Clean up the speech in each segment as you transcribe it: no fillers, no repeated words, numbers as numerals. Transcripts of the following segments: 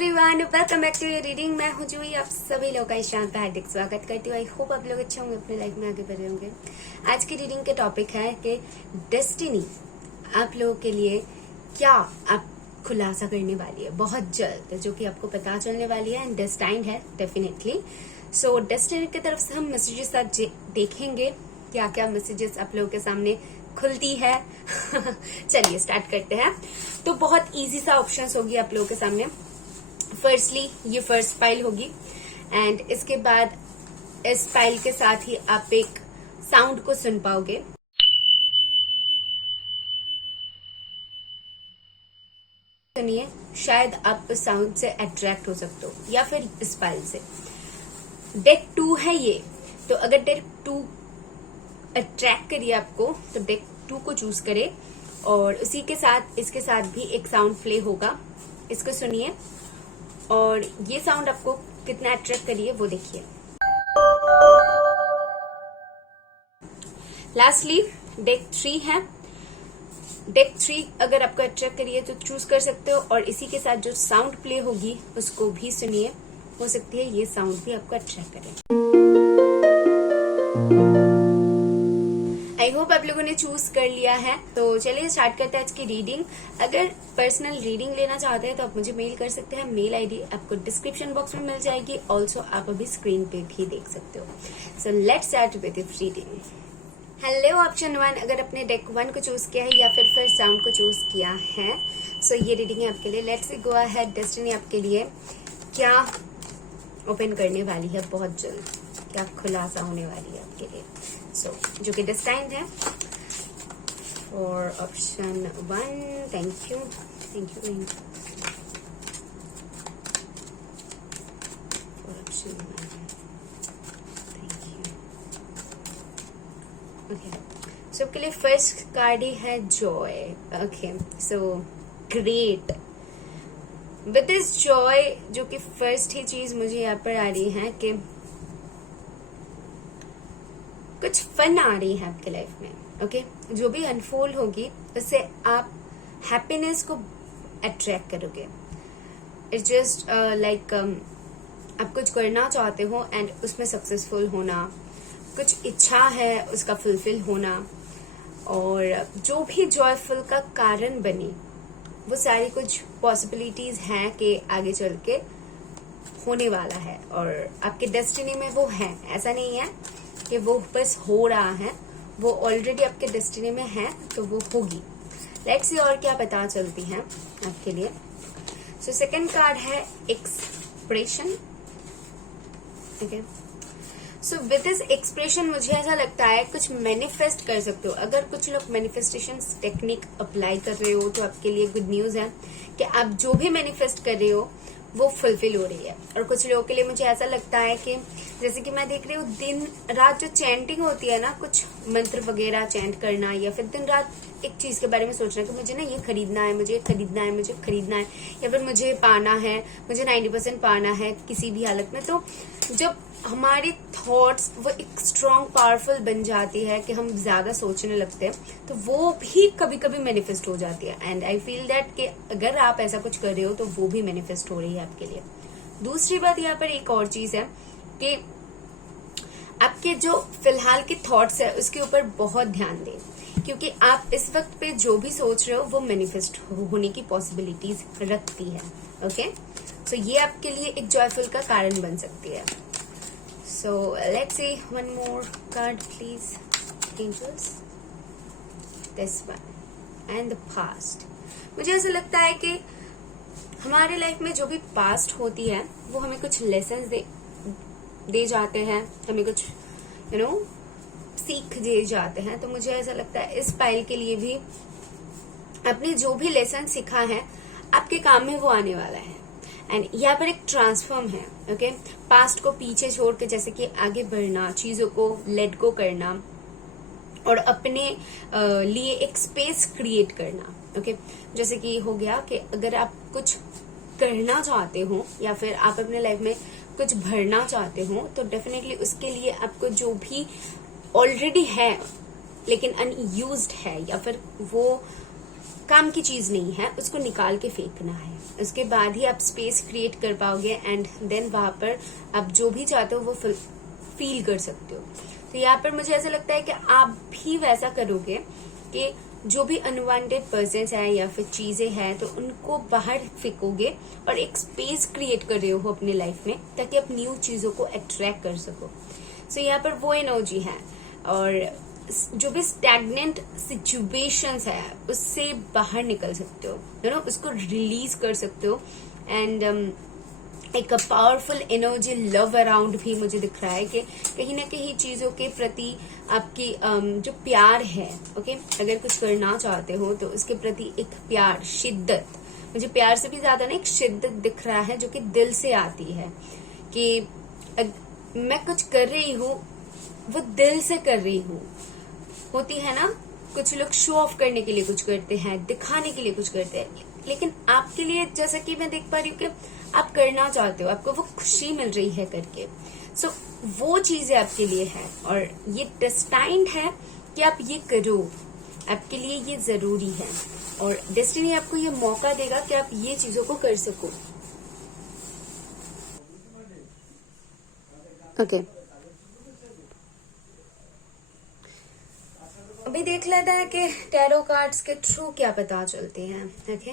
Everyone, welcome back to your reading. मैं हूं जूही, आप सभी लोगों का शांत हार्दिक स्वागत करती हूँ। आई होप आप लोग अच्छे होंगे, अपनी लाइफ में आगे बढ़ रहे होंगे। आज की रीडिंग के टॉपिक है कि डेस्टिनी आप लोगों के लिए क्या आप खुलासा करने वाली है बहुत जल्द, जो कि आपको पता चलने वाली है एंड डेस्टाइन्ड है डेफिनेटली। सो डेस्टिनी की तरफ से हम मैसेजेस आज देखेंगे, क्या क्या मैसेजेस आप लोगों के सामने खुलती है। चलिए स्टार्ट करते हैं। तो बहुत इजी सा ऑप्शंस होगी आप लोगों के सामने। फर्स्टली ये फर्स्ट फाइल होगी एंड इसके बाद इस फाइल के साथ ही आप एक साउंड को सुन पाओगे। सुनिए, शायद आप उस साउंड से अट्रैक्ट हो सकते हो या फिर इस फाइल से। डेक 2 है ये, तो अगर डेक 2 अट्रैक्ट करिए आपको तो डेक 2 को चूज करे और उसी के साथ इसके साथ भी एक साउंड प्ले होगा। इसको सुनिए और ये साउंड आपको कितना अट्रैक्ट करिए वो देखिए। लास्टली डेक 3 है। डेक 3 अगर आपको अट्रैक्ट करिए तो चूज कर सकते हो और इसी के साथ जो साउंड प्ले होगी उसको भी सुनिए। हो सकती है ये साउंड भी आपको अट्रैक्ट करे। आई होप आप लोगों ने चूज कर लिया है। तो चलिए स्टार्ट करते हैं आज की रीडिंग। अगर पर्सनल रीडिंग लेना चाहते हैं तो आप मुझे मेल कर सकते हैं। मेल आईडी आपको डिस्क्रिप्शन बॉक्स में मिल जाएगी। ऑल्सो आप अभी स्क्रीन पे भी देख सकते हो। So let's start with the reading. Hello option 1, अगर आपने डेक 1 को चूज किया है या फिर फर्स्ट साउंड को चूज किया है, सो ये रीडिंग है आपके लिए। Let's go ahead. डेस्टिनी आपके लिए क्या ओपन करने वाली है बहुत जल्द, क्या खुलासा होने वाली है आपके लिए। सो जो कि डेस्टाइन्ड है। For option 1, thank you. For option 1, thank you. Okay, so आपके लिए फर्स्ट कार्ड ही है joy. Okay, so great. With this joy, जो कि फर्स्ट ही चीज मुझे यहाँ पर आ रही है कि कुछ फन आ रही है आपके लाइफ में। ओके, जो भी अनफोल्ड होगी उससे आप हैप्पीनेस को अट्रैक्ट करोगे। इट्स जस्ट लाइक आप कुछ करना चाहते हो एंड उसमें सक्सेसफुल होना, कुछ इच्छा है उसका फुलफिल होना, और जो भी जॉयफुल का कारण बने वो सारी कुछ पॉसिबिलिटीज हैं कि आगे चल के होने वाला है और आपके डेस्टिनी में वो है। ऐसा नहीं है कि वो बस हो रहा है, वो ऑलरेडी आपके डेस्टिनी में है, तो वो होगी। लेट्स सी और क्या पता चलती है आपके लिए। सो सेकंड कार्ड है expression. Okay, so with this expression मुझे ऐसा लगता है कुछ मैनिफेस्ट कर सकते हो। अगर कुछ लोग मैनिफेस्टेशन टेक्निक अप्लाई कर रहे हो तो आपके लिए गुड न्यूज है कि आप जो भी मैनिफेस्ट कर रहे हो वो फुलफिल हो रही है। और कुछ लोगों के लिए मुझे ऐसा लगता है कि जैसे कि मैं देख रही हूँ दिन रात जो चैंटिंग होती है ना, कुछ मंत्र वगैरह चैंट करना, या फिर दिन रात एक चीज के बारे में सोचना कि मुझे ना ये खरीदना है, मुझे खरीदना है, मुझे खरीदना है, या फिर मुझे पाना है, मुझे 90% पाना है किसी भी हालत में। तो जब हमारी थॉट्स वो एक स्ट्रॉन्ग पावरफुल बन जाती है कि हम ज्यादा सोचने लगते हैं, तो वो भी कभी कभी मैनिफेस्ट हो जाती है। एंड आई फील दैट कि अगर आप ऐसा कुछ कर रहे हो तो वो भी मैनिफेस्ट हो रही है आपके लिए। दूसरी बात यहाँ पर एक और चीज है कि आपके जो फिलहाल के थॉट्स है उसके ऊपर बहुत ध्यान दें, क्योंकि आप इस वक्त पे जो भी सोच रहे हो वो मैनिफेस्ट होने की पॉसिबिलिटीज रखती है। ओके, सो ये आपके लिए एक जॉयफुल का कारण बन सकती है। So let's see one more card, please, angels. This one and the past. मुझे ऐसा लगता है कि हमारे लाइफ में जो भी पास्ट होती है वो हमें कुछ लेसन्स दे जाते हैं, हमें कुछ सीख दे जाते हैं। तो मुझे ऐसा लगता है इस फाइल के लिए भी आपने जो भी लेसन सीखा है आपके काम में वो आने वाला है। एंड यहाँ पर एक ट्रांसफॉर्म है। ओके, पास्ट को पीछे छोड़ के जैसे कि आगे बढ़ना, चीजों को लेट गो करना और अपने लिए एक स्पेस क्रिएट करना। ओके, जैसे कि हो गया कि अगर आप कुछ करना चाहते हो या फिर आप अपने लाइफ में कुछ भरना चाहते हो तो डेफिनेटली उसके लिए आपको जो भी ऑलरेडी है लेकिन अनयूज्ड है या फिर वो काम की चीज नहीं है, उसको निकाल के फेंकना है। उसके बाद ही आप स्पेस क्रिएट कर पाओगे एंड देन वहां पर आप जो भी चाहते हो वो फील कर सकते हो। तो यहाँ पर मुझे ऐसा लगता है कि आप भी वैसा करोगे कि जो भी अनवांटेड पर्सन है या फिर चीजें हैं तो उनको बाहर फेंकोगे और एक स्पेस क्रिएट कर रहे हो अपने लाइफ में, ताकि आप न्यू चीजों को अट्रैक्ट कर सको। सो यहाँ पर वो एनर्जी है, और जो भी स्टैग्नेंट सिचुएशंस है उससे बाहर निकल सकते हो, यू नो, उसको रिलीज कर सकते हो। एंड एक पावरफुल एनर्जी लव अराउंड भी मुझे दिख रहा है कि कहीं ना कहीं चीजों के प्रति आपकी जो प्यार है, ओके, अगर कुछ करना चाहते हो तो उसके प्रति एक प्यार, शिद्दत, मुझे प्यार से भी ज्यादा ना एक शिद्दत दिख रहा है जो कि दिल से आती है कि मैं कुछ कर रही हूँ वो दिल से कर रही हूँ। होती है ना, कुछ लोग शो ऑफ करने के लिए कुछ करते हैं, दिखाने के लिए कुछ करते हैं, लेकिन आपके लिए जैसा कि मैं देख पा रही हूँ कि आप करना चाहते हो, आपको वो खुशी मिल रही है करके। सो वो चीजें आपके लिए है और ये डेस्टाइन्ड है कि आप ये करो, आपके लिए ये जरूरी है और डेस्टिनी आपको ये मौका देगा कि आप ये चीजों को कर सको। ओके, अभी देख लेते हैं कि टैरो कार्ड्स के थ्रू क्या पता चलते हैं। ओके,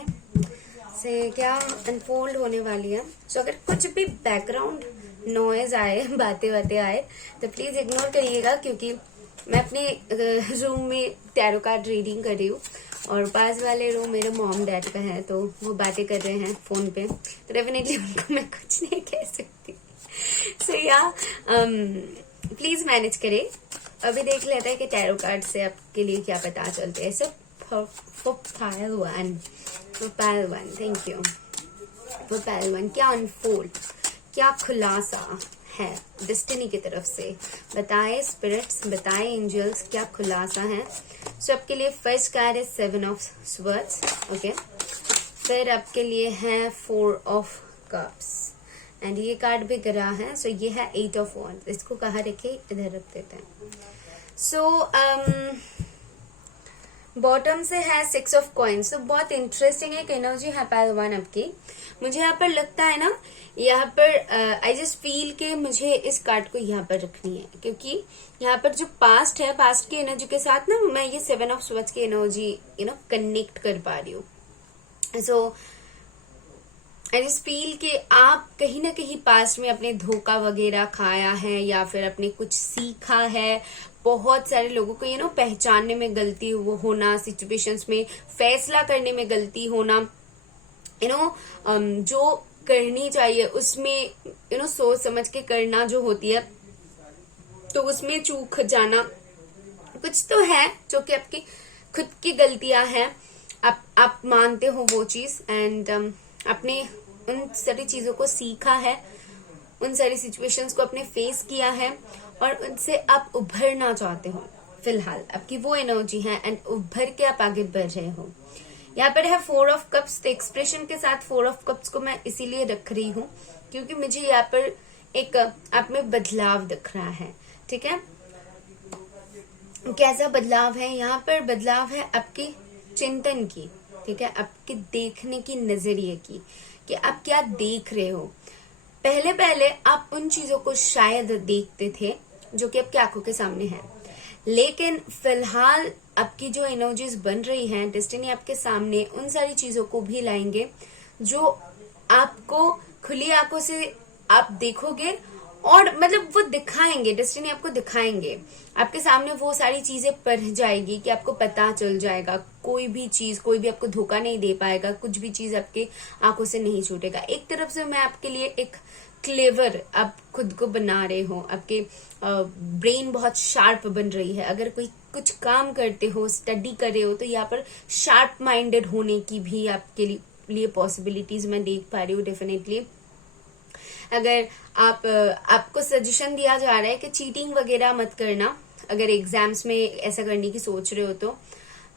से क्या अनफोल्ड होने वाली है। सो अगर कुछ भी बैकग्राउंड नॉइज आए, बातें आए तो प्लीज इग्नोर करिएगा, क्योंकि मैं अपने रूम में टैरो कार्ड रीडिंग कर रही हूँ और पास वाले रूम मेरे मॉम डैड का है, तो वो बातें कर रहे हैं फोन पे, तो डेफिनेटली उनको मैं कुछ नहीं कह सकती। सो या प्लीज मैनेज करें। अभी देख लेते हैं कि टैरो कार्ड से आपके लिए क्या पता चलते हैं। सो pile one, thank you. Pile one, क्या अनफोल्ड, क्या खुलासा है डेस्टिनी की तरफ से, बताए स्पिरिट्स, बताए एंजल्स, क्या खुलासा है। सो आपके लिए फर्स्ट कार्ड है 7 ऑफ स्वर्ड्स, ओके। फिर आपके लिए है 4 ऑफ कप्स एंड ये कार्ड भी गिरा है। सो ये है 8 ऑफ वॉन्ड्स, इसको कहाँ रखे, इधर रख देते हैं। सो बॉटम से है 6 ऑफ कॉइन्स। तो बहुत इंटरेस्टिंग एक एनर्जी है पाइल वन आपकी। मुझे यहाँ पर लगता है ना, यहाँ पर आई जस्ट फील के मुझे इस कार्ड को यहाँ पर रखनी है, क्योंकि यहाँ पर जो पास्ट है, पास्ट की एनर्जी के साथ ना मैं ये 7 ऑफ स्वर्ड्स की एनर्जी कनेक्ट कर पा रही हूँ। सो आई जस्ट फील कि आप कहीं ना कहीं पास्ट में अपने धोखा वगैरह खाया है या फिर अपने कुछ सीखा है। बहुत सारे लोगों को पहचानने में गलती होना, सिचुएशंस में फैसला करने में गलती होना, जो करनी चाहिए उसमें सोच समझ के करना जो होती है, तो उसमें चूक जाना कुछ तो है जो कि आपकी खुद की गलतियां हैं। आप मानते हो वो चीज एंड आपने उन सारी चीजों को सीखा है, उन सारी सिचुएशंस को आपने फेस किया है और उनसे आप उभरना चाहते हो। फिलहाल आपकी वो एनर्जी है एंड उभर के आप आगे बढ़ रहे हो। यहाँ पर है 4 ऑफ कप्स। तो एक्सप्रेशन के साथ 4 ऑफ कप्स को मैं इसीलिए रख रही हूँ क्योंकि मुझे यहाँ पर एक आप में बदलाव दिख रहा है। ठीक है, कैसा बदलाव है? यहाँ पर बदलाव है आपके चिंतन की, ठीक है, आपके देखने की, नजरिए की, कि आप क्या देख रहे हो। पहले आप उन चीजों को शायद देखते थे जो कि आपकी आंखों के सामने है, लेकिन फिलहाल आपकी जो एनर्जीज बन रही हैं, डेस्टिनी आपके सामने उन सारी चीजों को भी लाएंगे जो आपको खुली आंखों से आप देखोगे और मतलब वो दिखाएंगे, डेस्टिनी आपको दिखाएंगे, आपके सामने वो सारी चीजें पड़ जाएगी कि आपको पता चल जाएगा। कोई भी चीज, कोई भी आपको धोखा नहीं दे पाएगा, कुछ भी चीज आपके आंखों से नहीं छूटेगा। एक तरफ से मैं आपके लिए एक क्लेवर आप खुद को बना रहे हो, आपके ब्रेन बहुत शार्प बन रही है। अगर कोई कुछ काम करते हो, स्टडी कर रहे हो, तो यहाँ पर शार्प माइंडेड होने की भी आपके लिए पॉसिबिलिटीज मैं देख पा रही हूँ। डेफिनेटली अगर आपको सजेशन दिया जा रहा है कि चीटिंग वगैरह मत करना अगर एग्जाम्स में ऐसा करने की सोच रहे हो तो।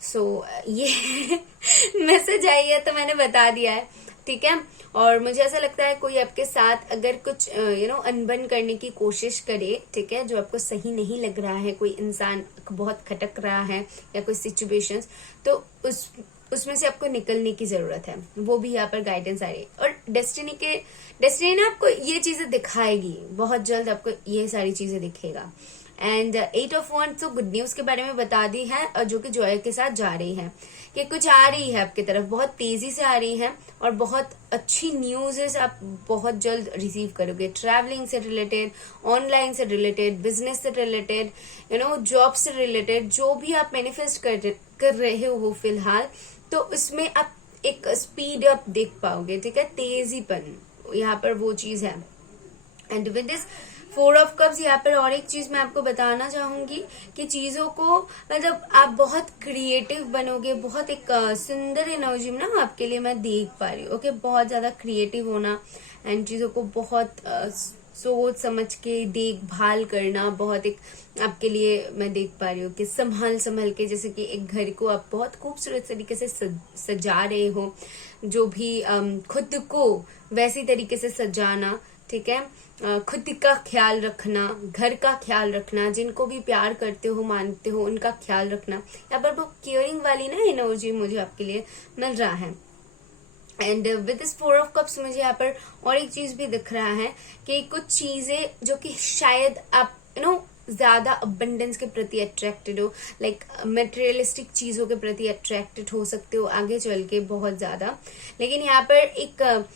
सो ये मैसेज आई है तो मैंने बता दिया है, ठीक है। और मुझे ऐसा लगता है कोई आपके साथ अगर कुछ अनबन करने की कोशिश करे, ठीक है, जो आपको सही नहीं लग रहा है, कोई इंसान बहुत खटक रहा है या कोई सिचुएशंस, तो उसमें से आपको निकलने की जरूरत है, वो भी यहाँ पर गाइडेंस आ रही है। और डेस्टिनी ना आपको ये चीजें दिखाएगी, बहुत जल्द आपको ये सारी चीजें दिखेगा। एंड 8 ऑफ 1 तो गुड न्यूज के बारे में बता दी है, और जो कि जॉय के साथ जा रही है, कि कुछ आ रही है आपकी तरफ, बहुत तेजी से आ रही है, और बहुत अच्छी न्यूज़ आप बहुत जल्द रिसीव करोगे। ट्रैवलिंग से रिलेटेड, ऑनलाइन से रिलेटेड, बिजनेस से रिलेटेड, जॉब से रिलेटेड, जो भी आप मैनिफेस्ट कर रहे हो फिलहाल, तो उसमें आप एक स्पीड अप देख पाओगे, ठीक है, तेजीपन यहाँ पर वो चीज है। And with this 4 of cups यहाँ पर और एक चीज मैं आपको बताना चाहूंगी कि चीजों को मतलब आप बहुत क्रिएटिव बनोगे, बहुत एक सुंदर एनर्जी ना आपके लिए मैं देख पा रही हूँ। ओके, बहुत ज्यादा क्रिएटिव होना एंड चीजों को बहुत सोच समझ के देखभाल करना, बहुत एक आपके लिए मैं देख पा रही हूँ कि संभल के, जैसे कि एक घर को आप बहुत खूबसूरत तरीके से सजा रहे हो, जो भी खुद को वैसी तरीके से सजाना, ठीक है, खुद का ख्याल रखना, घर का ख्याल रखना, जिनको भी प्यार करते हो मानते हो उनका ख्याल रखना, यहाँ पर वो केयरिंग वाली ना एनर्जी मुझे आपके लिए मिल रहा है। And with this 4 of cups मुझे यहाँ पर और एक चीज भी दिख रहा है कि कुछ चीजें जो कि शायद आप ज्यादा अबंडेंस के प्रति अट्रैक्टेड हो, लाइक मटेरियलिस्टिक चीजों के प्रति अट्रैक्टेड हो सकते हो आगे चल के बहुत ज्यादा, लेकिन यहाँ पर एक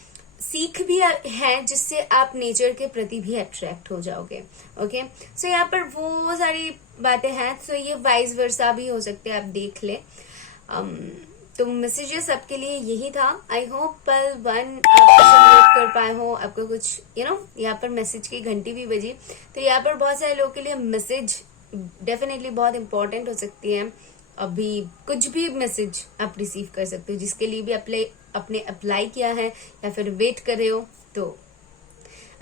सीख भी है जिससे आप नेचर के प्रति भी अट्रैक्ट हो जाओगे। ओके, सो यहाँ पर वो सारी बातें हैं, सो ये वाइस वर्सा भी हो सकते हैं, आप देख ले। तो मैसेजेस आपके लिए यही था। आई होप पल 1 आप जनरेट कर पाए हो, आपको कुछ यहाँ पर मैसेज की घंटी भी बजी, तो यहाँ पर बहुत सारे लोगों के लिए मैसेज डेफिनेटली बहुत इंपॉर्टेंट हो सकती है। अभी कुछ भी मैसेज आप रिसीव कर सकते हो, जिसके लिए भी आपने अप्लाई किया है या फिर वेट कर रहे हो, तो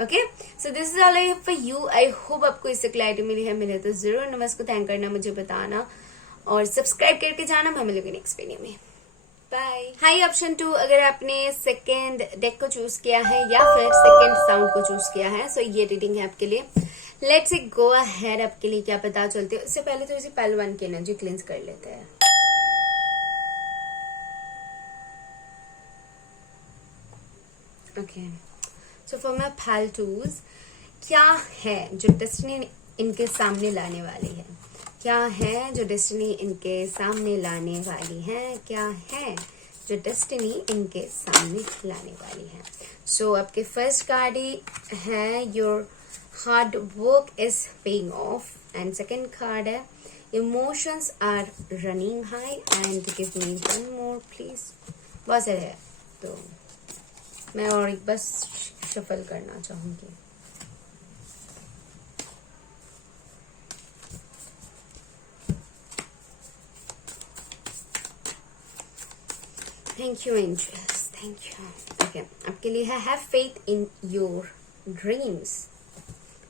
okay, so this is all I for you. I hope आपको इससे क्लैरिटी मिली है, मिले तो जरूर नमस्कार को थैंक करना, मुझे बताना और सब्सक्राइब करके जाना। मैं मिलूंगी नेक्स्ट वीडियो में, बाय। हाई ऑप्शन 2, अगर आपने सेकेंड डेक को चूज किया है या फिर सेकेंड साउंड को चूज किया है, सो ये रीडिंग है आपके लिए। लेट्स गो अहेड, आपके लिए क्या पता चलते हो। इससे पहले थोड़ी सी पल 1 की एनर्जी क्लींस कर लेते हैं। ओके, सो फॉर माय पल 2s, क्या है जो डेस्टिनी इनके सामने लाने वाली है, क्या है जो डेस्टिनी इनके सामने लाने वाली है, क्या है जो डेस्टिनी इनके सामने लाने वाली है। सो आपके फर्स्ट कार्ड ही है your hard work is paying off, and second card है emotions are running high, and give me 1 more please. बहुत सारे है, तो मैं और एक बस शफल करना चाहूंगी। Thank you angels, thank you. Okay, आपके लिए है have faith in your dreams.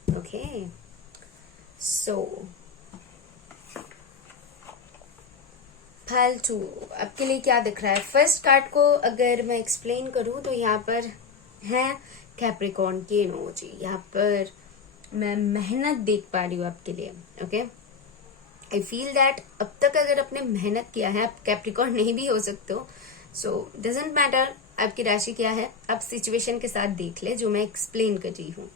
Okay, so pull 2 आपके लिए क्या दिख रहा है। फर्स्ट कार्ड को अगर मैं एक्सप्लेन करूं तो यहाँ पर है कैप्रिकॉर्न की एनर्जी। यहाँ पर मैं मेहनत देख पा रही हूँ आपके लिए। ओके, आई फील दैट अब तक अगर आपने मेहनत किया है, आप कैप्रिकॉर्न नहीं भी हो सकते हो, सो डजेंट मैटर आपकी राशि क्या है, आप सिचुएशन के साथ देख ले जो मैं एक्सप्लेन कर रही हूँ।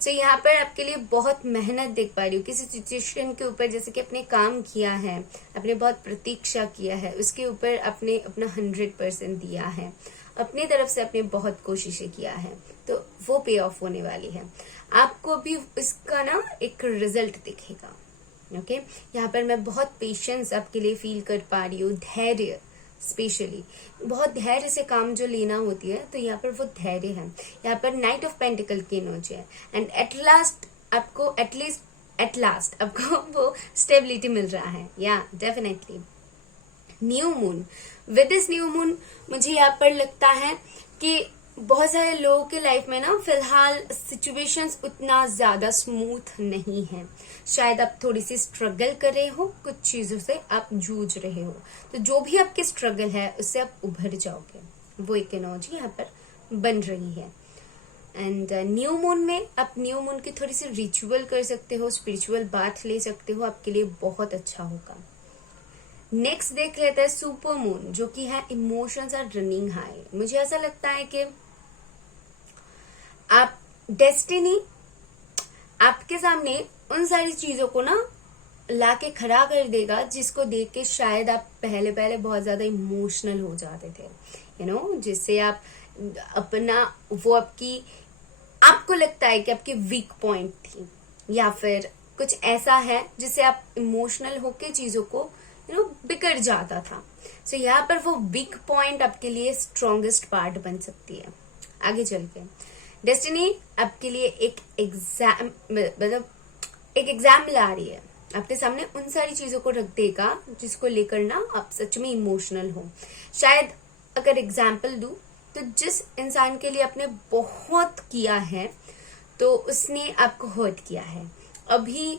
सो यहाँ पर आपके लिए बहुत मेहनत देख पा रही हूँ किसी सिचुएशन के ऊपर, जैसे कि आपने काम किया है, आपने बहुत प्रतीक्षा किया है, उसके ऊपर आपने अपना 100% दिया है, अपनी तरफ से आपने बहुत कोशिशें किया है, तो वो पे ऑफ होने वाली है। आपको भी इसका ना एक रिजल्ट दिखेगा। ओके, यहाँ पर मैं बहुत पेशेंस आपके लिए फील कर पा रही हूँ, धैर्य, स्पेशली बहुत धैर्य से काम जो लेना होती है, तो यहाँ पर वो धैर्य है। यहाँ पर नाइट ऑफ पेंटिकल की एनर्जी है, एंड एट लास्ट आपको वो स्टेबिलिटी मिल रहा है। या definitely new moon, with this new moon मुझे यहाँ पर लगता है कि बहुत सारे लोगों के लाइफ में ना फिलहाल सिचुएशंस उतना ज्यादा स्मूथ नहीं है। शायद आप थोड़ी सी स्ट्रगल कर रहे हो, कुछ चीजों से आप जूझ रहे हो, तो जो भी आपकी स्ट्रगल है उससे आप उभर जाओगे, वो एक एनर्जी यहाँ पर बन रही है। एंड न्यू मून में आप न्यू मून की थोड़ी सी रिचुअल कर सकते हो, स्पिरिचुअल बात ले सकते हो, आपके लिए बहुत अच्छा होगा। नेक्स्ट देख लेते हैं सुपर मून, जो कि है इमोशंस आर रनिंग हाई। मुझे ऐसा लगता है कि आप डेस्टिनी आपके सामने उन सारी चीजों को ना लाके खड़ा कर देगा जिसको देख के शायद आप पहले पहले बहुत ज्यादा इमोशनल हो जाते थे, जिससे आप अपना वो आपको लगता है कि आपकी वीक पॉइंट थी या फिर कुछ ऐसा है जिससे आप इमोशनल होके चीजों को बिगड़ जाता था। सो यहाँ पर वो वीक पॉइंट आपके लिए स्ट्रॉन्गेस्ट पार्ट बन सकती है आगे चल के। डेस्टिनी आपके लिए एक एग्जाम ला रही है, आपके सामने उन सारी चीजों को रख देगा जिसको लेकर ना आप सच में इमोशनल हो। शायद अगर एग्जाम्पल दूं तो जिस इंसान के लिए आपने बहुत किया है तो उसने आपको हर्ट किया है, अभी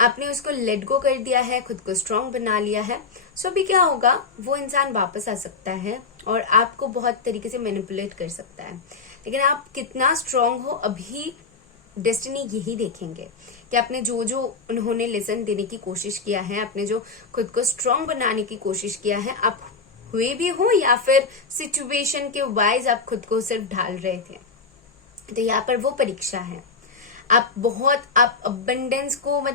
आपने उसको लेट गो कर दिया है, खुद को स्ट्रांग बना लिया है। सो अभी क्या होगा, वो इंसान वापस आ सकता है और आपको बहुत तरीके से मैनिपुलेट कर सकता है, लेकिन आप कितना स्ट्रांग हो अभी डेस्टिनी यही देखेंगे कि आपने जो जो उन्होंने लेसन देने की कोशिश किया है, आपने जो खुद को स्ट्रांग बनाने की कोशिश किया है, आप हुए भी हो या फिर सिचुएशन के वाइज आप खुद को सिर्फ ढाल रहे थे। तो यहाँ पर वो परीक्षा है। आप अबंडेंस को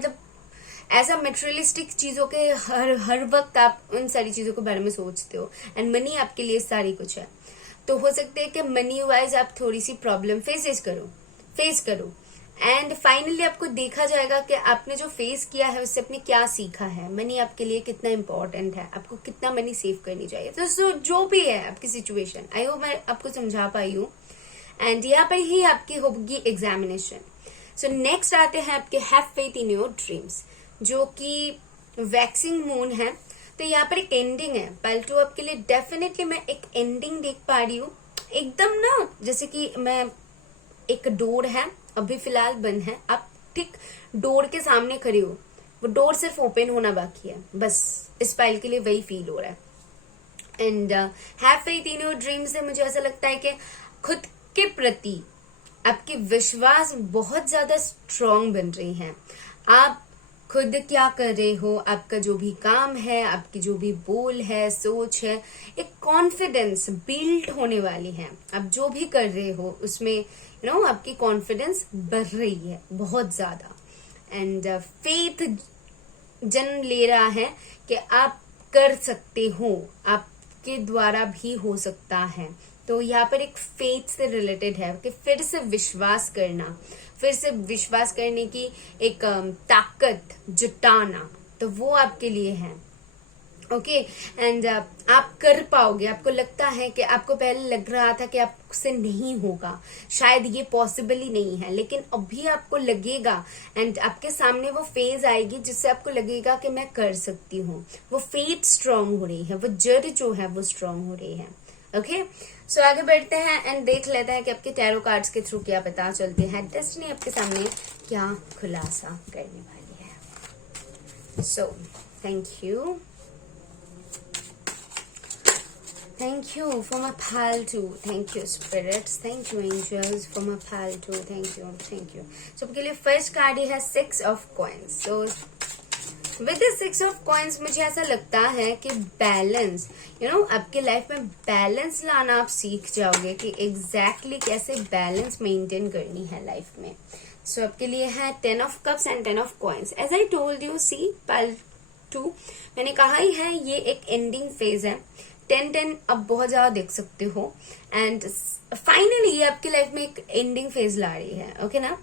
ऐसा मेटेरियलिस्टिक चीजों के हर वक्त आप उन सारी चीजों के बारे में सोचते हो एंड मनी आपके लिए सारी कुछ है। तो हो सकता है कि मनी वाइज आप थोड़ी सी प्रॉब्लम फेस करो एंड फाइनली आपको देखा जाएगा कि आपने जो फेस किया है उससे आपने क्या सीखा है, मनी आपके लिए कितना इंपॉर्टेंट है, आपको कितना मनी सेव करनी चाहिए। तो जो भी है आपकी सिचुएशन, आई होप मैं आपको समझा पाई हूँ एंड यहाँ पर ही आपकी होगी एग्जामिनेशन। सो नेक्स्ट आते हैं आपके have faith in your dreams, जो कि वैक्सिंग मून है। तो यहाँ पर एक एंडिंग है, पलटू आपके लिए डेफिनेटली मैं एक एंडिंग देख पा रही हूँ एकदम ना, जैसे कि मैं एक डोर है अभी फिलहाल बंद है, आप ठीक डोर के सामने खड़े हो, वो डोर सिर्फ ओपन होना बाकी है, बस इस पाइल के लिए वही फील हो रहा है। And have faith in your dreams से मुझे ऐसा लगता है कि खुद के प्रति आपके विश्वास बहुत ज्यादा स्ट्रांग बन रही हैं। आप खुद क्या कर रहे हो, आपका जो भी काम है, आपकी जो भी बोल है, सोच है, एक कॉन्फिडेंस बिल्ड होने वाली है। आप जो भी कर रहे हो उसमें आपकी कॉन्फिडेंस बढ़ रही है बहुत ज्यादा एंड फेथ जन्म ले रहा है कि आप कर सकते हो, आपके द्वारा भी हो सकता है। तो यहाँ पर एक फेथ से रिलेटेड है कि फिर से विश्वास करने की एक ताकत जुटाना, तो वो आपके लिए है। ओके एंड आप कर पाओगे। आपको लगता है कि आपको पहले लग रहा था कि आपसे नहीं होगा, शायद ये पॉसिबल ही नहीं है, लेकिन अभी आपको लगेगा एंड आपके सामने वो फेज आएगी जिससे आपको लगेगा कि मैं कर सकती हूँ। वो फेथ स्ट्रांग हो रही है, वो जड़ जो है वो स्ट्रांग हो रही है। ओके सो आगे बढ़ते हैं एंड देख लेते हैं कि आपके टैरो कार्ड्स के थ्रू क्या पता चलते हैं, डेस्टिनी आपके सामने क्या खुलासा करने वाली है। सो thank you for my pal too, thank you spirits, thank you angels for my pal too, thank you। so आपके लिए फर्स्ट कार्ड है 6 of coins। so with 6 of coins मुझे ऐसा लगता है कि बैलेंस आपके लाइफ में बैलेंस लाना आप सीख जाओगे कि एग्जैक्टली कैसे बैलेंस मेंटेन करनी है लाइफ में। सो आपके लिए है 10 of cups and 10 of coins। As I told you see pull 2, मैंने कहा ही है ये एक एंडिंग फेज है। 10 अब बहुत ज्यादा देख सकते हो एंड फाइनली ये आपकी लाइफ में एक एंडिंग फेज ला रही है। ओके ना,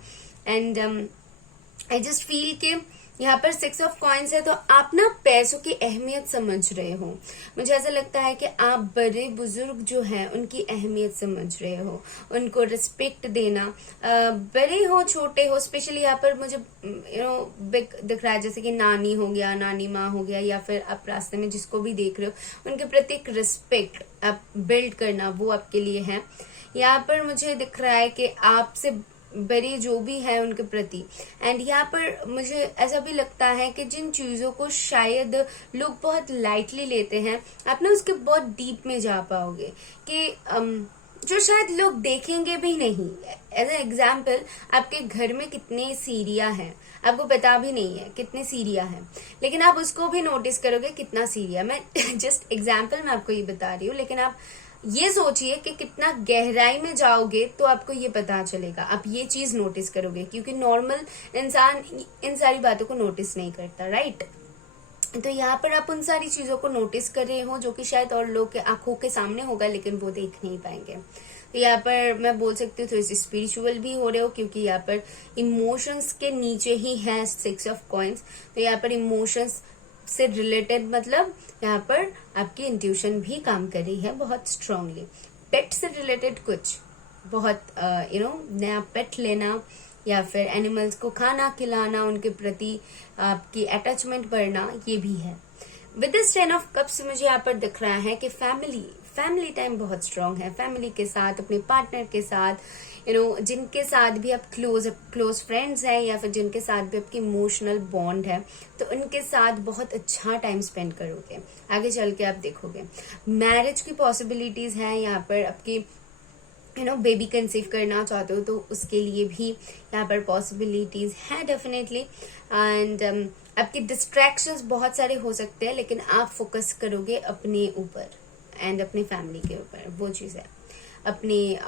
एंड आई जस्ट फील के यहाँ पर 6 of coins है तो आप ना पैसों की अहमियत समझ रहे हो। मुझे ऐसा लगता है कि आप बड़े बुजुर्ग जो हैं उनकी अहमियत समझ रहे हो, उनको रिस्पेक्ट देना, बड़े हो छोटे हो, स्पेशली यहाँ पर मुझे बिग दिख रहा है, जैसे कि नानी हो गया, नानी माँ हो गया, या फिर आप रास्ते में जिसको भी देख रहे हो उनके प्रति एक रिस्पेक्ट आप बिल्ड करना, वो आपके लिए है। यहाँ पर मुझे दिख रहा है कि आपसे बड़े जो भी है उनके प्रति, एंड यहाँ पर मुझे ऐसा भी लगता है कि जिन चीजों को शायद लोग बहुत लाइटली लेते हैं, आप ना उसके बहुत डीप में जा पाओगे कि जो शायद लोग देखेंगे भी नहीं। एज ए एग्जाम्पल, आपके घर में कितने सीढ़ियां हैं, आपको पता भी नहीं है कितने सीढ़ियां हैं, लेकिन आप उसको भी नोटिस करोगे कितना सीढ़ियां। मैं जस्ट एग्जाम्पल में आपको ये बता रही हूँ, लेकिन आप ये सोचिए कि कितना गहराई में जाओगे तो आपको ये पता चलेगा, आप ये चीज नोटिस करोगे, क्योंकि नॉर्मल इंसान इन सारी बातों को नोटिस नहीं करता, राइट। तो यहाँ पर आप उन सारी चीजों को नोटिस कर रहे हो जो कि शायद और लोग के आंखों के सामने होगा, लेकिन वो देख नहीं पाएंगे। तो यहाँ पर मैं बोल सकती हूँ थोड़ी सी स्पिरिचुअल भी हो रहे हो, क्योंकि यहाँ पर इमोशंस के नीचे ही है 6 ऑफ कॉइन्स। तो यहाँ पर इमोशंस से रिलेटेड मतलब यहाँ पर आपकी इंट्यूशन भी काम कर रही है बहुत स्ट्रांगली। पेट से रिलेटेड कुछ बहुत नया पेट लेना या फिर एनिमल्स को खाना खिलाना, उनके प्रति आपकी अटैचमेंट बढ़ना, ये भी है। विद दिस 10 ऑफ कप्स मुझे यहाँ पर दिख रहा है कि फैमिली टाइम बहुत स्ट्रांग है। फैमिली के साथ, अपने पार्टनर के साथ, जिनके साथ भी आप क्लोज फ्रेंड्स हैं या फिर जिनके साथ भी आपकी इमोशनल बॉन्ड है, तो उनके साथ बहुत अच्छा टाइम स्पेंड करोगे। आगे चल के आप देखोगे मैरिज की पॉसिबिलिटीज है यहाँ पर। आपकी बेबी कंसीव करना चाहते हो तो उसके लिए भी यहाँ पर पॉसिबिलिटीज है डेफिनेटली। एंड आपके डिस्ट्रैक्शंस बहुत सारे हो सकते हैं, लेकिन आप फोकस करोगे अपने ऊपर एंड अपनी फैमिली के ऊपर, वो चीज है अपनी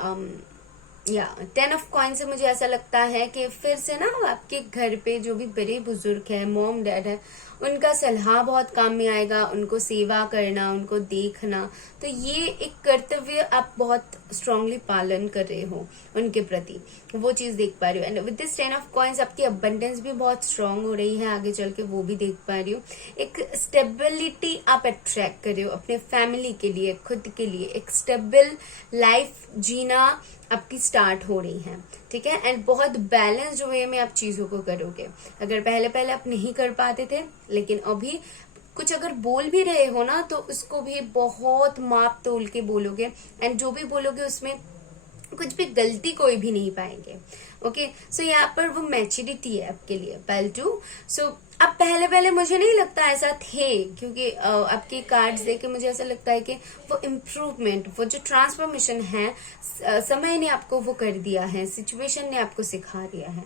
10 ऑफ कॉइन से मुझे ऐसा लगता है कि फिर से ना आपके घर पे जो भी बड़े बुजुर्ग है, मॉम डैड है, उनका सलाह बहुत काम में आएगा। उनको सेवा करना, उनको देखना, तो ये एक कर्तव्य आप बहुत स्ट्रांगली पालन कर रहे हो उनके प्रति, वो चीज देख पा रही हूँ। And with this 10 of coins आपकी अबंडेंस भी बहुत स्ट्रांग हो रही है, आगे चल के वो भी देख पा रही हूँ। एक स्टेबिलिटी आप अट्रैक्ट कर रहे हो अपने फैमिली के लिए, खुद के लिए। एक स्टेबल लाइफ जीना आपकी स्टार्ट हो रही है, ठीक है। एंड बहुत बैलेंस्ड वे में आप चीजों को करोगे। अगर पहले आप नहीं कर पाते थे, लेकिन अभी कुछ अगर बोल भी रहे हो ना, तो उसको भी बहुत माप तोल के बोलोगे। एंड जो भी बोलोगे उसमें कुछ भी गलती कोई भी नहीं पाएंगे। ओके, सो यहाँ पर वो मैच्योरिटी है आपके लिए पाइल 2। सो अब पहले मुझे नहीं लगता ऐसा थे, क्योंकि आपकी कार्ड्स देके मुझे ऐसा लगता है कि वो इम्प्रूवमेंट, वो जो ट्रांसफॉर्मेशन है, समय ने आपको वो कर दिया है, सिचुएशन ने आपको सिखा दिया है।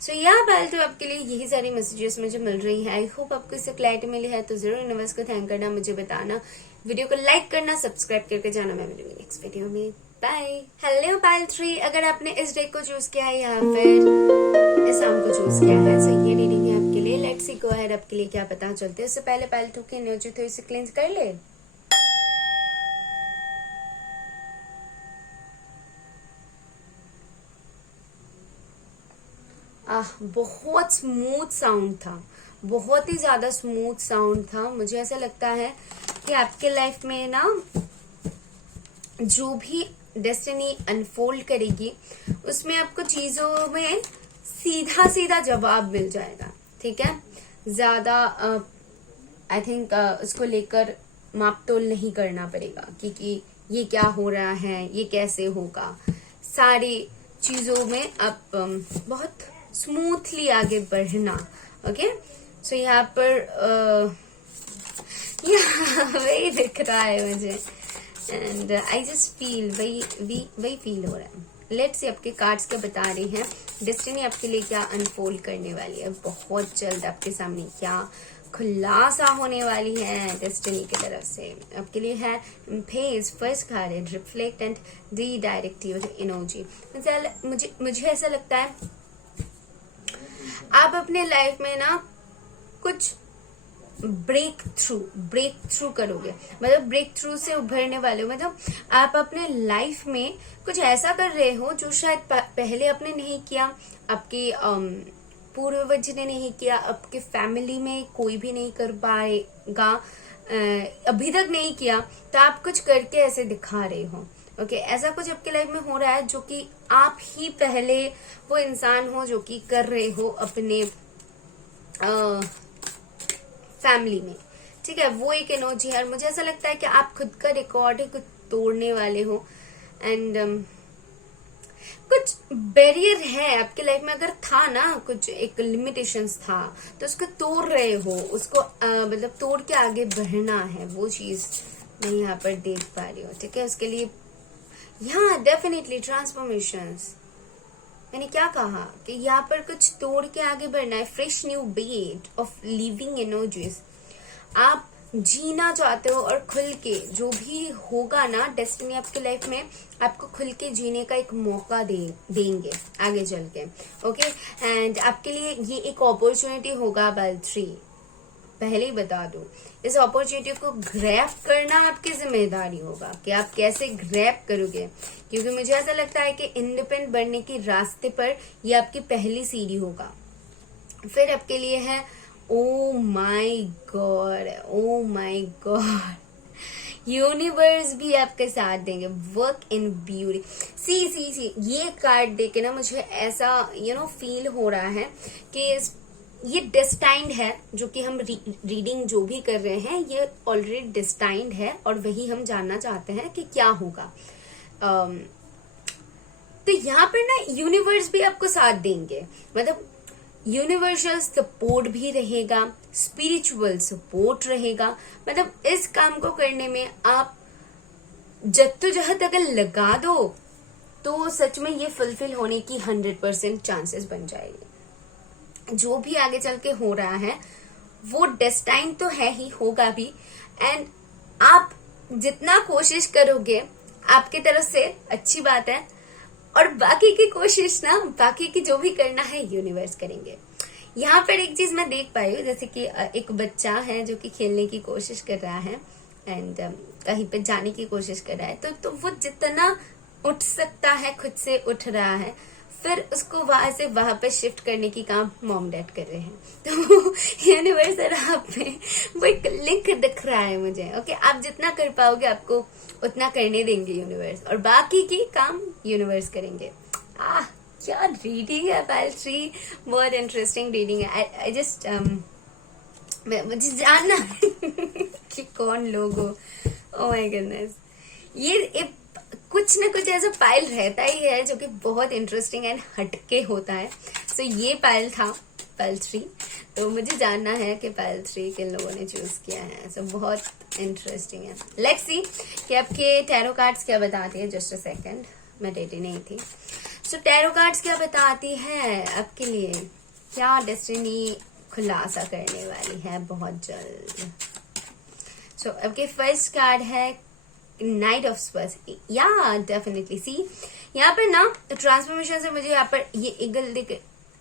सो यहाँ पाइल 2 आपके लिए यही सारी मैसेजेस मुझे मिल रही है। आई होप आपको इससे क्लैरिटी मिली है, तो जरूर यूनिवर्स को थैंक करना, मुझे बताना, वीडियो को लाइक करना, सब्सक्राइब करके जाना। मैं मिलूंगी नेक्स्ट वीडियो में, बाय। हेलो पाइल 3, अगर आपने इस डेक को चूज किया है या फिर इस आम को चूज किया है, सो ये रीडिंग है आपके लिए। लेट्स सी गो अहेड, आपके लिए क्या पता चलते है। उससे पहले पाइल 2 की एनर्जी थोड़ी सी क्लींस कर ले। बहुत स्मूथ साउंड था, बहुत ही ज्यादा स्मूथ साउंड था। मुझे ऐसा लगता है कि आपके लाइफ में ना जो भी डेस्टिनी अनफोल्ड करेगी, उसमें आपको चीजों में सीधा जवाब मिल जाएगा, ठीक है। ज्यादा आई थिंक उसको लेकर माप तोल नहीं करना पड़ेगा, क्योंकि ये क्या हो रहा है, ये कैसे होगा, सारी चीजों में आप बहुत स्मूथली आगे बढ़ना। ओके, सो यहाँ पर वही दिख रहा है मुझे, एंड आई जस्ट फील वही फील हो रहा है। लेट्स सी आपके कार्ड्स क्या बता रही हैं, डेस्टिनी आपके लिए क्या अनफोल्ड करने वाली है। बहुत जल्द आपके सामने क्या खुलासा होने वाली है डेस्टिनी की तरफ से आपके लिए है। फेज फर्स्ट कार्ड है reflect and D directive energy. मुझे ऐसा लगता है आप अपने लाइफ में ना कुछ ब्रेक थ्रू करोगे, मतलब ब्रेक थ्रू से उभरने वाले हो। मतलब आप अपने लाइफ में कुछ ऐसा कर रहे हो जो शायद पहले आपने नहीं किया, आपके पूर्वज ने नहीं किया, आपके फैमिली में कोई भी नहीं कर पाएगा, अभी तक नहीं किया, तो आप कुछ करके ऐसे दिखा रहे हो। ओके, ऐसा कुछ आपके लाइफ में हो रहा है जो कि आप ही पहले वो इंसान हो जो कि कर रहे हो अपने फैमिली में, ठीक है। वो एक एनर्जी है, और मुझे ऐसा लगता है कि आप खुद का रिकॉर्ड ही कुछ तोड़ने वाले हो। एंड कुछ बैरियर है आपके लाइफ में, अगर था ना कुछ एक लिमिटेशंस था, तो उसको तोड़ रहे हो, उसको मतलब तोड़ के आगे बढ़ना है, वो चीज मैं यहाँ पर देख पा रही हूँ, ठीक है। उसके लिए यहाँ डेफिनेटली ट्रांसफॉर्मेशंस, मैंने क्या कहा कि यहाँ पर कुछ तोड़ के आगे बढ़ना है, fresh new beat of living energies. आप जीना चाहते हो और खुल के जो भी होगा ना डेस्टिनी आपकी लाइफ में, आपको खुल के जीने का एक मौका देंगे आगे चल के। ओके, एंड आपके लिए ये एक अपॉर्चुनिटी होगा बाय 3, पहले ही बता दूं। इस अपॉर्चुनिटी को ग्रैब करना आपकी जिम्मेदारी होगा कि आप कैसे ग्रैब करोगे, क्योंकि मुझे ऐसा लगता है कि इंडिपेंडेंट बनने के रास्ते पर ये आपकी पहली सीढ़ी होगा। फिर आपके लिए है oh my God, oh my God, universe भी आपके साथ देंगे, वर्क इन ब्यूटी। सी ये कार्ड देके ना मुझे ऐसा फील हो रहा है कि ये डेस्टाइंड है, जो कि हम रीडिंग जो भी कर रहे हैं ये ऑलरेडी डेस्टाइंड है, और वही हम जानना चाहते हैं कि क्या होगा। तो यहाँ पर ना यूनिवर्स भी आपको साथ देंगे, मतलब यूनिवर्सल सपोर्ट भी रहेगा, स्पिरिचुअल सपोर्ट रहेगा। मतलब इस काम को करने में आप जद्दोजहद अगर लगा दो तो सच में ये फुलफिल होने की 100% चांसेस बन जाएगी। जो भी आगे चल के हो रहा है वो डेस्टाइन तो है ही, होगा भी, एंड आप जितना कोशिश करोगे आपकी तरफ से अच्छी बात है, और बाकी की कोशिश ना, बाकी की जो भी करना है यूनिवर्स करेंगे। यहाँ पर एक चीज मैं देख पाई हूँ, जैसे कि एक बच्चा है जो कि खेलने की कोशिश कर रहा है एंड कहीं पे जाने की कोशिश कर रहा है, तो वो जितना उठ सकता है खुद से उठ रहा है, फिर उसको वहां से वहां पे शिफ्ट करने की काम मॉम डैड कर रहे हैं। तो यूनिवर्स और आप में वो एक लिंक दिख रहा है मुझे। ओके, आप जितना कर पाओगे आपको उतना करने देंगे यूनिवर्स, और बाकी की काम यूनिवर्स करेंगे। क्या रीडिंग है पायल 3, बहुत इंटरेस्टिंग रीडिंग है। आई जस्ट मुझे जानना कि कौन लोग हो। ओह माय गुडनेस, ये कुछ ना कुछ ऐसा पायल रहता ही है जो कि बहुत इंटरेस्टिंग एंड हटके होता है। सो ये पायल था, पायल 3। तो मुझे जानना है कि पायल 3 किन लोगों ने चूज किया है। सो बहुत इंटरेस्टिंग है। लेट्स सी कि आपके टैरो कार्ड्स क्या बताती है। जस्ट अ सेकंड, मैं रेडी नहीं थी। सो टैरो कार्ड्स क्या बताती है आपके लिए, क्या डेस्टिनी खुलासा करने वाली है बहुत जल्द। सो आपके फर्स्ट कार्ड है नाइट ऑफ स्वर्ड्स। या डेफिनेटली सी यहाँ पर ना ट्रांसफॉर्मेशन से मुझे यहाँ पर ये ईगल दिख,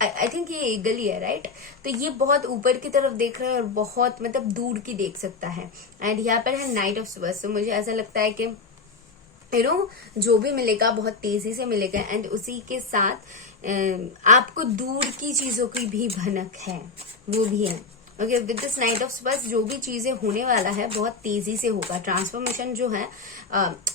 आई थिंक ये ईगल ही है, राइट। तो ये बहुत ऊपर की तरफ देख रहा है और बहुत मतलब दूर की देख सकता है। एंड यहाँ पर है नाइट ऑफ स्वर्ड्स। तो मुझे ऐसा लगता है कि जो भी मिलेगा बहुत तेजी से मिलेगा, एंड उसी के साथ आपको दूर की चीजों की भी भनक है, वो भी है। Okay, with this night of swords जो भी चीजें होने वाला है बहुत तेजी से होगा। ट्रांसफॉर्मेशन जो है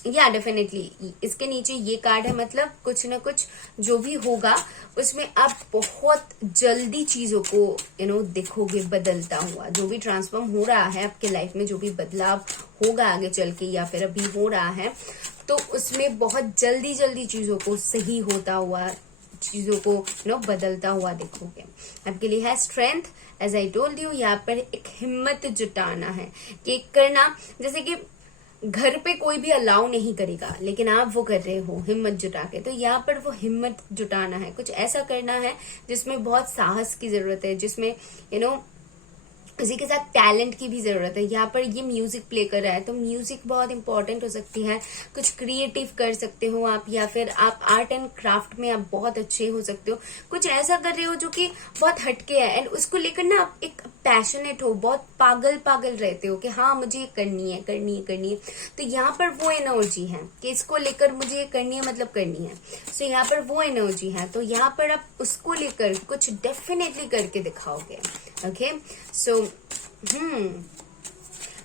या डेफिनेटली इसके नीचे ये कार्ड है, मतलब कुछ ना कुछ जो भी होगा उसमें आप बहुत जल्दी चीजों को देखोगे बदलता हुआ। जो भी ट्रांसफॉर्म हो रहा है आपके लाइफ में, जो भी बदलाव होगा आगे चल के या फिर अभी हो रहा है, तो उसमें बहुत जल्दी जल्दी चीजों को सही होता हुआ, चीजों को बदलता हुआ देखोगे। आपके लिए है strength, as I told you. यहाँ पर एक हिम्मत जुटाना है कि करना, जैसे कि घर पे कोई भी अलाउ नहीं करेगा लेकिन आप वो कर रहे हो हिम्मत जुटा के, तो यहाँ पर वो हिम्मत जुटाना है, कुछ ऐसा करना है जिसमें बहुत साहस की जरूरत है, जिसमें उसी के साथ टैलेंट की भी जरूरत है। यहाँ पर ये म्यूजिक प्ले कर रहा है तो म्यूजिक बहुत इंपॉर्टेंट हो सकती है। कुछ क्रिएटिव कर सकते हो आप, या फिर आप आर्ट एंड क्राफ्ट में आप बहुत अच्छे हो सकते हो। कुछ ऐसा कर रहे हो जो कि बहुत हटके है, एंड उसको लेकर ना आप एक पैशनेट हो, बहुत पागल पागल रहते हो कि हाँ मुझे ये करनी है करनी है करनी है। तो यहाँ पर वो एनर्जी है कि इसको लेकर मुझे ये करनी है, मतलब करनी है। सो यहाँ पर वो एनर्जी है, तो यहाँ पर आप उसको लेकर कुछ डेफिनेटली करके दिखाओगे। ओके, सो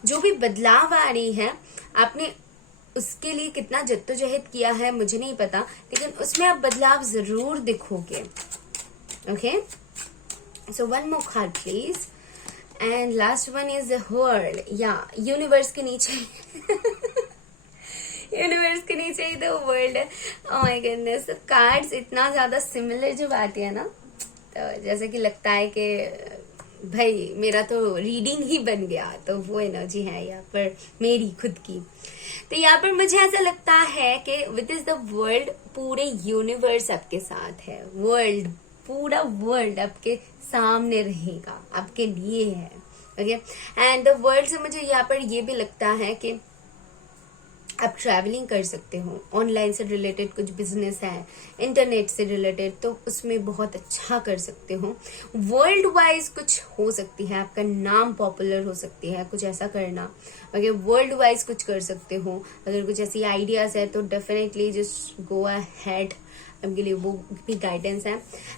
जो भी बदलाव आ रही है आपने उसके लिए कितना जद्दोजहद किया है मुझे नहीं पता, लेकिन उसमें आप बदलाव जरूर दिखोगे। Okay, so one more card please, and last one is the world. या यूनिवर्स के नीचे यूनिवर्स के नीचे ही तो वर्ल्ड है। ओह माय गुडनेस, कार्ड्स इतना ज्यादा सिमिलर जब आती है ना, तो जैसे कि लगता है कि भाई मेरा तो रीडिंग ही बन गया, तो वो एनर्जी है यहाँ पर मेरी खुद की। तो यहाँ पर मुझे ऐसा लगता है कि विद इज द वर्ल्ड, पूरे यूनिवर्स आपके साथ है, वर्ल्ड, पूरा वर्ल्ड आपके सामने रहेगा, आपके लिए है। ओके, एंड द वर्ल्ड से मुझे यहाँ पर ये भी लगता है कि आप ट्रैवलिंग कर सकते हो, ऑनलाइन से रिलेटेड कुछ बिजनेस है, इंटरनेट से रिलेटेड, तो उसमें बहुत अच्छा कर सकते हो। वर्ल्ड वाइज कुछ हो सकती है, आपका नाम पॉपुलर हो सकती है, कुछ ऐसा करना। अगर वर्ल्ड वाइज कुछ कर सकते हो, अगर कुछ ऐसी आइडियाज है तो डेफिनेटली जस्ट गो अहेड, आपके लिए वो भी गाइडेंस है।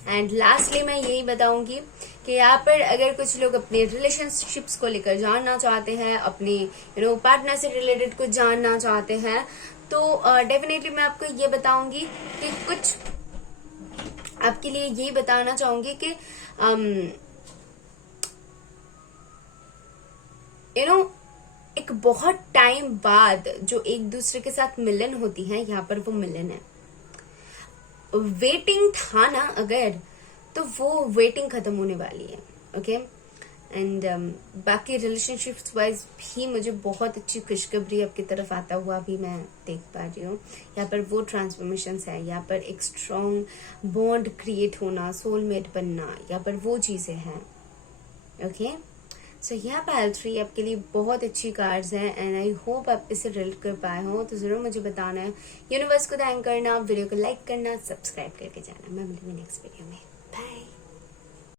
एंड लास्टली मैं यही बताऊंगी कि यहाँ पर अगर कुछ लोग अपने रिलेशनशिप्स को लेकर जानना चाहते हैं, अपने पार्टनर से रिलेटेड कुछ जानना चाहते हैं, तो डेफिनेटली मैं आपको ये बताऊंगी कि कुछ आपके लिए ये बताना चाहूंगी कि एक बहुत टाइम बाद जो एक दूसरे के साथ मिलन होती है, यहाँ पर वो मिलन है। वेटिंग था ना अगर, तो वो वेटिंग खत्म होने वाली है। ओके, एंड बाकी रिलेशनशिप्स वाइज भी मुझे बहुत अच्छी खुशखबरी आपकी तरफ आता हुआ भी मैं देख पा रही हूँ। यहाँ पर वो ट्रांसफॉर्मेशंस है, यहाँ पर एक स्ट्रॉन्ग बॉन्ड क्रिएट होना, सोलमेट बनना, यहाँ पर वो चीजें हैं। ओके, सो यहाँ पर L3 आपके लिए बहुत अच्छी कार्ड्स हैं एंड आई होप आप इसे रिलेट कर पाए हो। तो जरूर मुझे बताना है, यूनिवर्स को थैंक करना, वीडियो को लाइक करना, सब्सक्राइब करके जाना। मैं मिलूंगी नेक्स्ट वीडियो में।